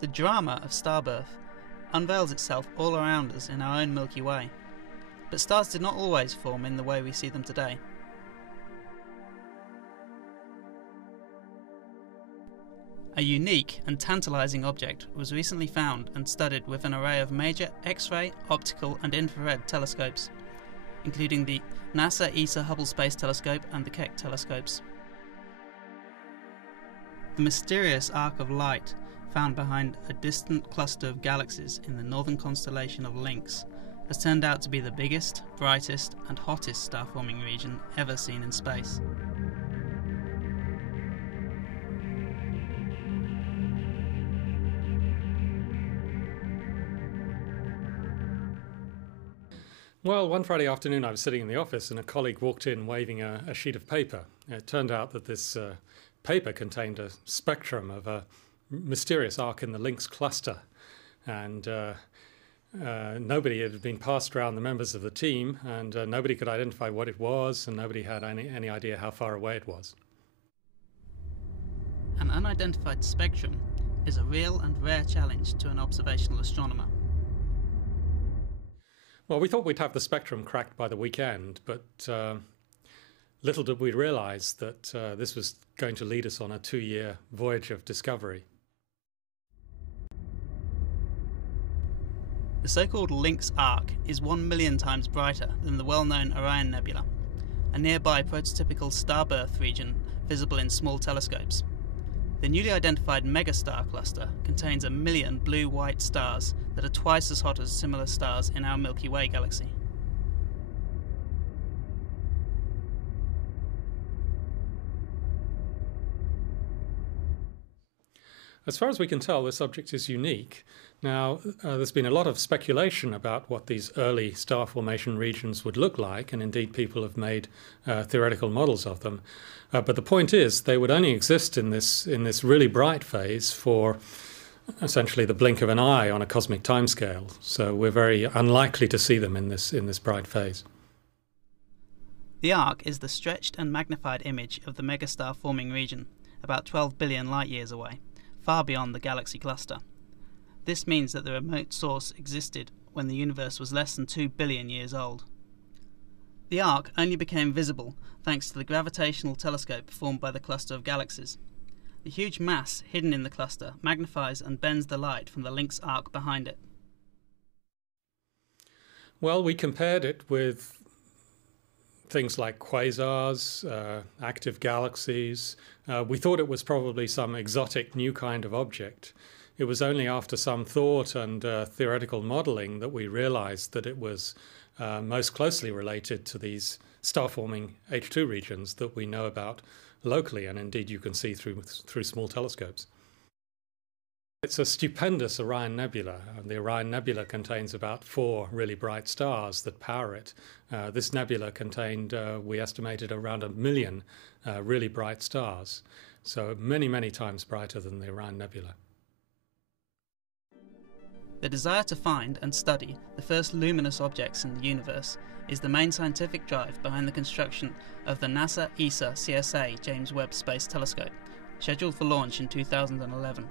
The drama of starbirth unveils itself all around us in our own Milky Way, but stars did not always form in the way we see them today. A unique and tantalising object was recently found and studied with an array of major X-ray, optical and infrared telescopes, including the NASA ESA Hubble Space Telescope and the Keck telescopes. The mysterious arc of light found behind a distant cluster of galaxies in the northern constellation of Lynx has turned out to be the biggest, brightest and hottest star-forming region ever seen in space. Well, one Friday afternoon I was sitting in the office and a colleague walked in waving a sheet of paper. It turned out that this paper contained a spectrum of a mysterious arc in the Lynx cluster, and nobody had been passed around the members of the team, and nobody could identify what it was, and nobody had any idea how far away it was. An unidentified spectrum is a real and rare challenge to an observational astronomer. Well, we thought we'd have the spectrum cracked by the weekend, but little did we realize that this was going to lead us on a 2-year voyage of discovery. The so-called Lynx arc is 1 million times brighter than the well-known Orion Nebula, a nearby prototypical starbirth region visible in small telescopes. The newly identified megastar cluster contains 1 million blue-white stars that are twice as hot as similar stars in our Milky Way galaxy. As far as we can tell, this object is unique. Now, there's been a lot of speculation about what these early star formation regions would look like, and indeed people have made theoretical models of them. But the point is, they would only exist in this really bright phase for essentially the blink of an eye on a cosmic timescale. So we're very unlikely to see them in this bright phase. The arc is the stretched and magnified image of the megastar forming region, about 12 billion light-years away, far beyond the galaxy cluster. This means that the remote source existed when the universe was less than 2 billion years old. The arc only became visible thanks to the gravitational telescope formed by the cluster of galaxies. The huge mass hidden in the cluster magnifies and bends the light from the Lynx arc behind it. Well, we compared it with things like quasars, active galaxies. We thought it was probably some exotic new kind of object. It was only after some thought and theoretical modeling that we realized that it was most closely related to these star-forming H2 regions that we know about locally, and indeed you can see through small telescopes. It's a stupendous Orion Nebula. The Orion Nebula contains about 4 really bright stars that power it. This nebula contained, we estimated, around 1 million really bright stars, so many, many times brighter than the Orion Nebula. The desire to find and study the first luminous objects in the universe is the main scientific drive behind the construction of the NASA ESA CSA James Webb Space Telescope, scheduled for launch in 2011.